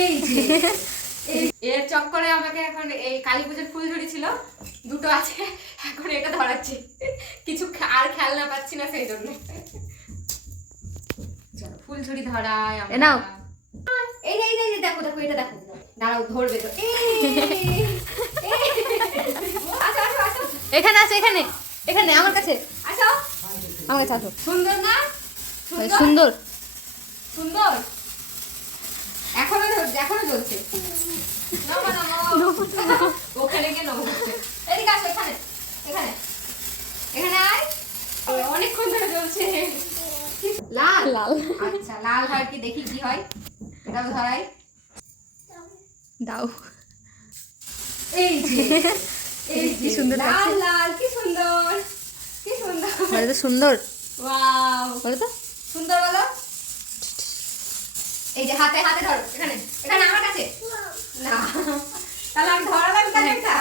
এই যে এর চক্করে আমাকে এখন এই কালী পুজোর ফুলঝুরি ছিল, দুটো আছে, এখন এটা ধরাচ্ছি, কিছু আর খেলনা পাচ্ছি না সেই জন্য। চলো ফুলঝুরি ধরাই আমরা। নাও। এই এই এই দেখো দেখো এটা দেখো, দাঁড়াও ধরবে তো। আসো আসো আসো, এখানে আছে, এখানে এখানে আমার কাছে, আসো। আমার কাছে আসো। সুন্দর না? সুন্দর সুন্দর। এখনো এখনো জ্বলছে। নাও নাও, ওখানে গিয়ে নাও। এদিকে আসো, এখানে এখানে এখানে আয়। অনেকক্ষণ ধরে জ্বলছে। লাল লাল। আচ্ছা লাল হয় কি দেখি কি হয়, এটাও ধরাই। দাও। এই যে এই কি যে সুন্দর লাল লাগছে। লাল, কি সুন্দর কি সুন্দর। বলো তো সুন্দর, ওয়াও বলো তো। সুন্দর বলো। এই যে হাতে হাতে ধরো, এখানে এখানে আমার কাছে না, তাহলে আমি ধরালাম কেন এটা?